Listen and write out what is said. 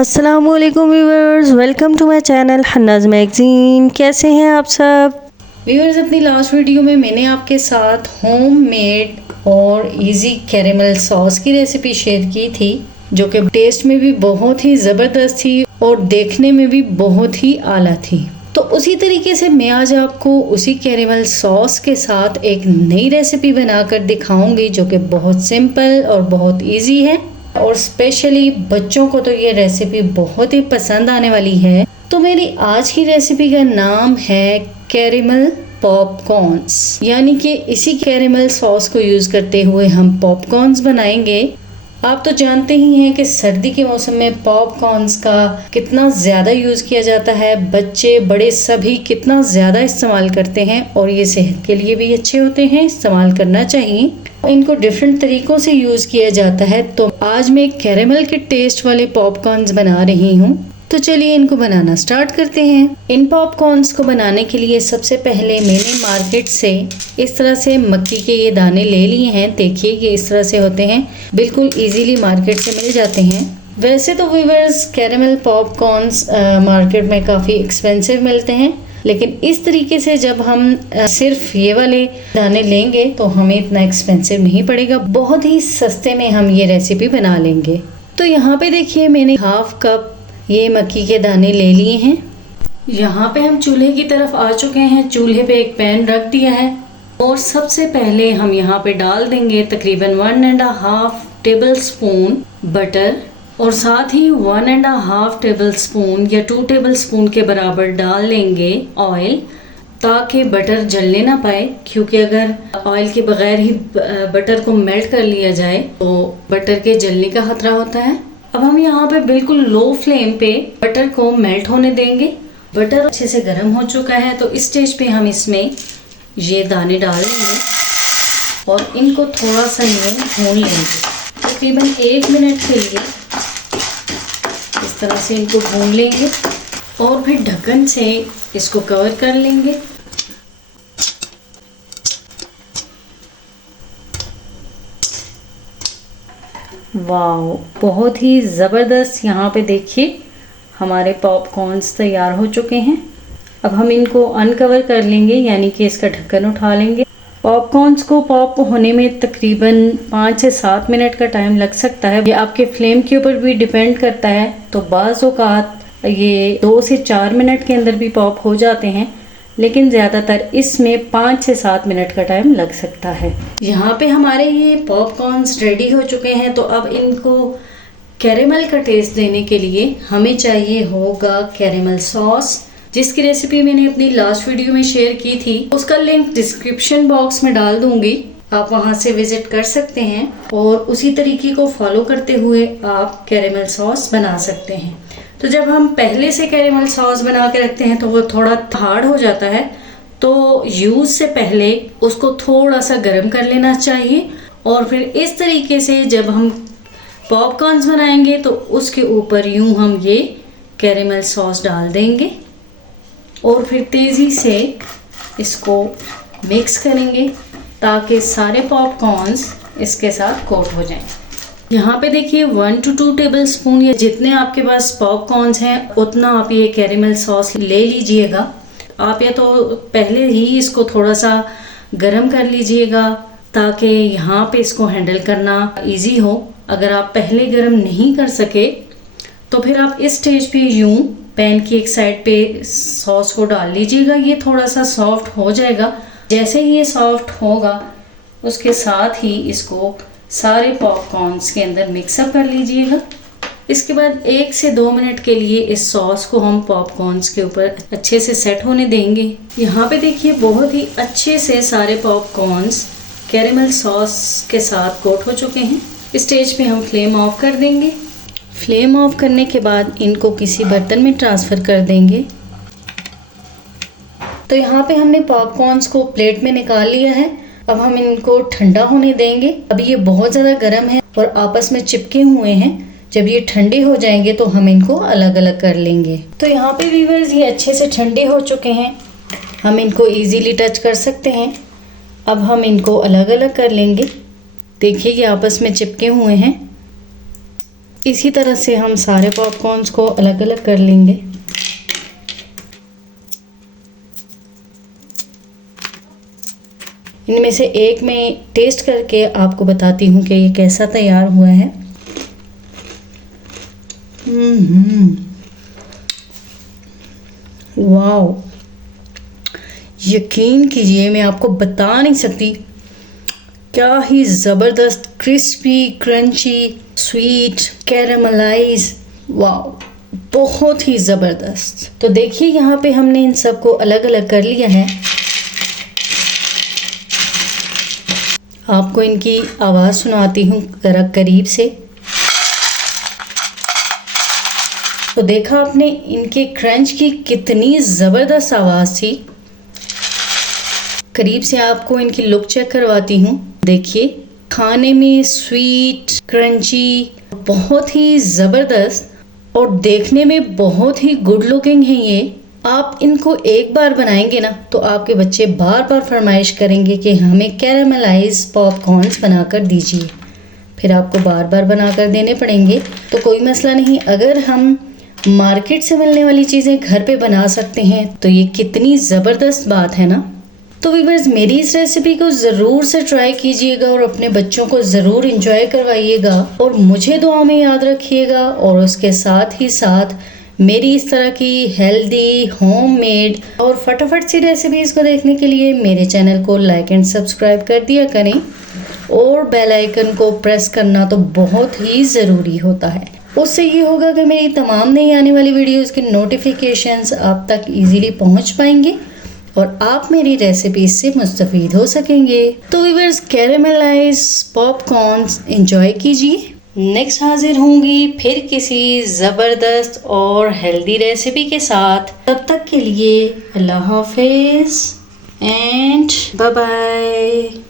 अस्सलामुअलैकुम viewers, welcome to my channel Hanna's magazine. कैसे हैं आप सब व्यूअर्स? अपनी लास्ट वीडियो में मैंने आपके साथ होममेड और इजी कैरेमल सॉस की रेसिपी शेयर की थी, जो कि टेस्ट में भी बहुत ही ज़बरदस्त थी और देखने में भी बहुत ही आला थी। तो उसी तरीके से मैं आज आपको उसी कैरेमल सॉस के साथ एक नई रेसिपी बनाकर दिखाऊंगी, जो कि बहुत सिंपल और बहुत इजी है और स्पेशली बच्चों को तो ये रेसिपी बहुत ही पसंद आने वाली है। तो मेरी आज की रेसिपी का नाम है कैरेमल पॉपकॉर्न्स, यानी कि इसी कैरेमल सॉस को यूज़ करते हुए हम पॉपकॉर्न्स बनाएंगे। आप तो जानते ही हैं कि सर्दी के मौसम में पॉपकॉर्न्स का कितना ज़्यादा यूज़ किया जाता है। बच्चे बड़े सभी कितना ज़्यादा इस्तेमाल करते हैं और ये सेहत के लिए भी अच्छे होते हैं, इस्तेमाल करना चाहिए। इनको डिफरेंट तरीक़ों से यूज़ किया जाता है। तो आज मैं कैरेमल के टेस्ट वाले पॉपकॉर्न्स बना रही हूँ। तो चलिए इनको बनाना स्टार्ट करते हैं। इन पॉपकॉर्न्स को बनाने के लिए सबसे पहले मैंने मार्केट से इस तरह से मक्की के ये दाने ले लिए हैं। देखिए ये इस तरह से होते हैं, बिल्कुल इजीली मार्केट से मिल जाते हैं। वैसे तो व्यूअर्स कैरेमल पॉपकॉर्न्स मार्केट में काफ़ी एक्सपेंसिव मिलते हैं, लेकिन इस तरीके से जब हम सिर्फ ये वाले दाने लेंगे तो हमें इतना एक्सपेंसिव नहीं पड़ेगा, बहुत ही सस्ते में हम ये रेसिपी बना लेंगे। तो यहाँ पे देखिए मैंने हाफ कप ये मक्की के दाने ले लिए हैं। यहाँ पे हम चूल्हे की तरफ आ चुके हैं। चूल्हे पे एक पैन रख दिया है और सबसे पहले हम यहाँ पे डाल देंगे तकरीबन 1.5 टेबल स्पून बटर और साथ ही 1.5 टेबल स्पून या 2 टेबल स्पून के बराबर डाल लेंगे ऑयल, ताकि बटर जलने ना पाए, क्योंकि अगर ऑयल के बगैर ही बटर को मेल्ट कर लिया जाए तो बटर के जलने का खतरा होता है। अब हम यहाँ पे बिल्कुल लो फ्लेम पे बटर को मेल्ट होने देंगे। बटर अच्छे से गर्म हो चुका है, तो इस स्टेज पे हम इसमें ये दाने डाल देंगे और इनको थोड़ा सा ये भून लेंगे। तकरीबन 1 मिनट के लिए इस तरह से इनको भून लेंगे और फिर ढक्कन से इसको कवर कर लेंगे। वाओ, बहुत ही ज़बरदस्त। यहाँ पे देखिए हमारे पॉपकॉर्न्स तैयार हो चुके हैं। अब हम इनको अनकवर कर लेंगे, यानी कि इसका ढक्कन उठा लेंगे। पॉपकॉर्न्स को पॉप होने में तकरीबन 5 से 7 मिनट का टाइम लग सकता है। ये आपके फ्लेम के ऊपर भी डिपेंड करता है। तो बाज़ औक़ात ये 2 से 4 मिनट के अंदर भी पॉप हो जाते हैं, लेकिन ज़्यादातर इसमें 5 से 7 मिनट का टाइम लग सकता है। यहाँ पे हमारे ये पॉपकॉर्न्स रेडी हो चुके हैं। तो अब इनको कैरेमल का टेस्ट देने के लिए हमें चाहिए होगा कैरेमल सॉस, जिसकी रेसिपी मैंने अपनी लास्ट वीडियो में शेयर की थी। उसका लिंक डिस्क्रिप्शन बॉक्स में डाल दूंगी, आप वहाँ से विजिट कर सकते हैं और उसी तरीके को फॉलो करते हुए आप कैरेमल सॉस बना सकते हैं। तो जब हम पहले से कैरेमल सॉस बना के रखते हैं तो वो थोड़ा हार्ड हो जाता है, तो यूज़ से पहले उसको थोड़ा सा गर्म कर लेना चाहिए और फिर इस तरीके से जब हम पॉपकॉर्न्स बनाएंगे तो उसके ऊपर यूं हम ये कैरेमल सॉस डाल देंगे और फिर तेज़ी से इसको मिक्स करेंगे ताकि सारे पॉपकॉर्न्स इसके साथ कोट हो जाएं। यहाँ पे देखिए 1 to 2 टेबल स्पून या जितने आपके पास पॉपकॉर्न्स हैं उतना आप ये कैरेमल सॉस ले लीजिएगा। आप या तो पहले ही इसको थोड़ा सा गरम कर लीजिएगा ताकि यहाँ पे इसको हैंडल करना इजी हो। अगर आप पहले गरम नहीं कर सके तो फिर आप इस स्टेज पे यूं पैन की एक साइड पे सॉस को डाल लीजिएगा। ये थोड़ा सा सॉफ्ट हो जाएगा। जैसे ही ये सॉफ्ट होगा उसके साथ ही इसको सारे पॉपकॉर्न्स के अंदर मिक्सअप कर लीजिएगा। इसके बाद 1 से 2 मिनट के लिए इस सॉस को हम पॉपकॉर्न्स के ऊपर अच्छे से सेट होने देंगे। यहाँ पे देखिए बहुत ही अच्छे से सारे पॉपकॉर्न्स कैरेमल सॉस के साथ कोट हो चुके हैं। इस स्टेज पे हम फ्लेम ऑफ कर देंगे। फ्लेम ऑफ करने के बाद इनको किसी बर्तन में ट्रांसफ़र कर देंगे। तो यहाँ पे हमने पॉपकॉर्न्स को प्लेट में निकाल लिया है। अब हम इनको ठंडा होने देंगे। अभी ये बहुत ज़्यादा गर्म है और आपस में चिपके हुए हैं। जब ये ठंडे हो जाएंगे तो हम इनको अलग अलग कर लेंगे। तो यहाँ पे व्यूअर्स ये अच्छे से ठंडे हो चुके हैं, हम इनको इजीली टच कर सकते हैं। अब हम इनको अलग अलग कर लेंगे। देखिए ये आपस में चिपके हुए हैं। इसी तरह से हम सारे पॉपकॉर्न्स को अलग अलग कर लेंगे। इनमें से एक मैं टेस्ट करके आपको बताती हूँ कि ये कैसा तैयार हुआ है। वाओ, यकीन कीजिए मैं आपको बता नहीं सकती, क्या ही ज़बरदस्त, crispy, crunchy, sweet, caramelise, wow, बहुत ही ज़बरदस्त। तो देखिए यहाँ पे हमने इन सबको अलग अलग कर लिया है। आपको इनकी आवाज़ सुनाती हूँ ज़रा करीब से। तो देखा आपने इनके क्रंच की कितनी ज़बरदस्त आवाज़ थी। करीब से आपको इनकी लुक चेक करवाती हूँ। देखिए, खाने में स्वीट, क्रंची, बहुत ही ज़बरदस्त और देखने में बहुत ही गुड लुकिंग है ये। आप इनको एक बार बनाएंगे ना तो आपके बच्चे बार बार फरमाइश करेंगे कि हमें कैरामलाइज पॉपकॉर्न्स बनाकर दीजिए। फिर आपको बार बार बनाकर देने पड़ेंगे तो कोई मसला नहीं। अगर हम मार्केट से मिलने वाली चीज़ें घर पे बना सकते हैं तो ये कितनी ज़बरदस्त बात है ना। तो व्यूअर्स, मेरी इस रेसिपी को ज़रूर से ट्राई कीजिएगा और अपने बच्चों को ज़रूर इंजॉय करवाइएगा और मुझे दुआ में याद रखिएगा। और उसके साथ ही साथ मेरी इस तरह की हेल्दी, होममेड और फटाफट सी रेसिपीज़ को देखने के लिए मेरे चैनल को लाइक एंड सब्सक्राइब कर दिया करें और बेल आइकन को प्रेस करना तो बहुत ही ज़रूरी होता है। उससे ये होगा कि मेरी तमाम नई आने वाली वीडियोज़ के नोटिफिकेशंस आप तक ईजीली पहुंच पाएंगे और आप मेरी रेसिपीज से मुस्तफ़ीद हो सकेंगे। तो व्यूअर्स, कैरामलाइज पॉपकॉर्न्स एंजॉय कीजिए। नेक्स्ट हाजिर होंगी फिर किसी ज़बरदस्त और हेल्दी रेसिपी के साथ। तब तक के लिए अल्लाह हाफिज़ एंड बाय बाय।